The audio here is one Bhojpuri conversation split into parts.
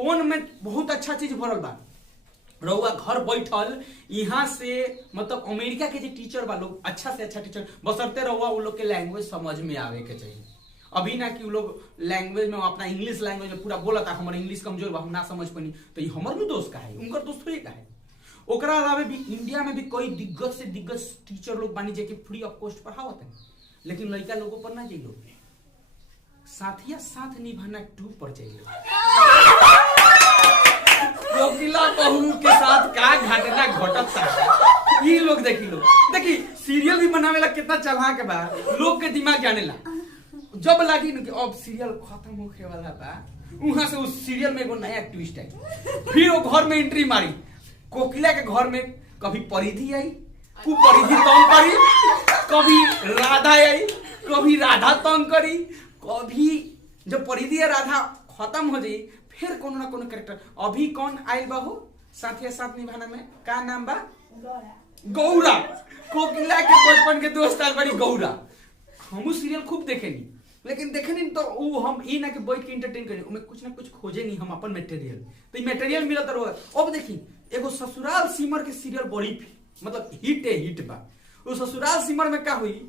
फोन में बहुत अच्छा चीज भरल बा। रउआ घर बैठल यहाँ से मतलब अमेरिका के जो टीचर बा लोग अच्छा से अच्छा टीचर बसरते रहुआ वो लोग के लैंग्वेज समझ में आवे के चाहिए। अभी ना कि वो लोग लैंग्वेज में अपना इंग्लिश लैंग्वेज में पूरा बोला था हमारा इंग्लिश कमजोर बा हम ना समझ पानी, तो ये हमार भी दोस्त का है, उनका दोस्त थोड़ी का है। ओकरा अलावा भी इंडिया में भी कोई दिग्गज से दिग्गज टीचर लोग बानी जे कि फ्री ऑफ कॉस्ट पढ़ावत है, लेकिन लड़का लोगों पर ना जाइए, साथिया साथ निभाना 2 पर चाहिए। कोकिला बहू के साथ का घटना घटता है ये लोग देखी सीरियल भी बनावेला कितना चालाक बा, लोग के दिमाग जाने ला। जब लगी न कि अब सीरियल खत्म होखे वाला बा, वहां से उस सीरियल में एगो नया ट्विस्ट है, फिर वो घर में एंट्री मारी। कोकिला के घर में कभी परिधि आई, वो परिधि तंग करी, कभी राधा आई, कभी राधा तंग करी, कभी जब परिधि या राधा खत्म हो जाई फिर कोनो ना कोनो कैरेक्टर। अभी कौन आयल बा हो साथिया साथ निभाना में, का नाम बा? गौरा। कोकिला के बचपन के दोस्त आयल बड़ी गौरा। हम सीरियल खूब देखेनी, लेकिन देखेनी तो वो हम ई ना कि बैठ के एंटरटेन करें, उमें कुछ ना कुछ खोजे नहीं हम अपन मटेरियल, तो ये मटेरियल मिलत रहो। अब देखी एगो ससुराल सिमर के सीरियल बड़ी मतलब हिट बा। वो ससुराल सिमर में का हुई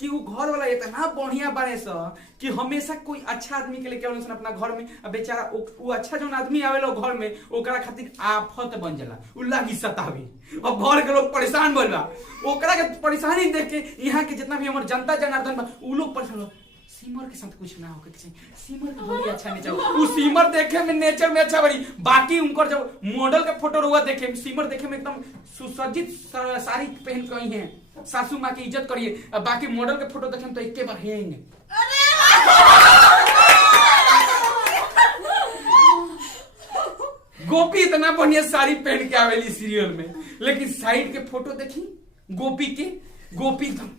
कि वो घर वाला इतना बढ़िया बने सा कि हमेशा कोई अच्छा आदमी के लेके आवे अपना घर में, अब बेचारा वो अच्छा जो आदमी आवेला घर में ओकरा खातिर आफत बन जाला, उ लागी सतावी। अब घर के लोग परेशान भइल बा, ओकरा के परेशानी देख के यहाँ के जितना भी हमर जनता जनार्दन बा उ लोग परेशान हो। सीमर के साथ कुछ ना होके चाहिए, सीमर के बड़ी अच्छा नेचर, वो सीमर देखे में नेचर में अच्छा बड़ी, बाकी उनकर जब मॉडल के फोटो रुआ देखे सीमर देखे में एकदम सुसज्जित साड़ी पहन के आई हैं, सासू माँ की इज्जत करिए, बाकी मॉडल के फोटो देखे तो एक बार हेंगे। गोपी इतना बढ़िया साड़ी पहन के आवेली सीरियल में, लेकिन साइड के फोटो देखी गोपी के, गोपी एकदम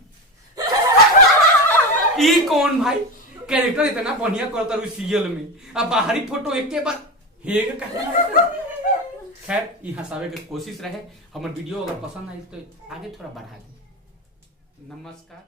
ई कौन भाई कैरेक्टर इतना बढ़िया करता है सीरियल में, अब बाहरी फोटो एक के बाद हेग का। खैर ये हंसावे के कोशिश रहे, हमारे वीडियो अगर पसंद आई तो आगे थोड़ा बढ़ा दे। नमस्कार।